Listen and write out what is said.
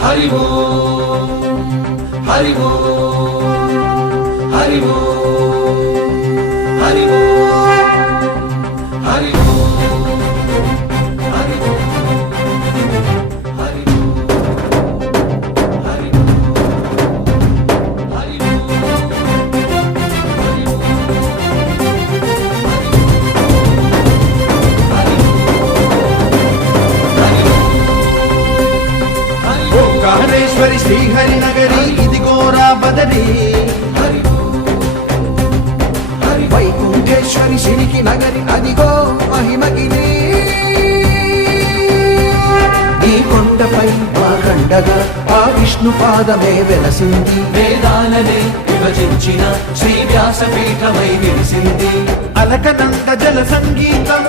హరి ఓం హరి ఓం హరి ఓం హరి ఓం హరి ఓం హరి ఓం హరి ఓం హరి ఓంకారేశ్వరి శ్రీహరి నగరి ఇదిగోరా బదరి వైకుంఠేశ్వరి సిరికి నగరి అదిగో మహిమగిరి ఈ కొండపై మా కండగా ఆ విష్ణు పాదమే వెలసింది వేదాలనే విభజించిన శ్రీ వ్యాసపీఠమై విరిసింది అలకనంద జల సంగీతం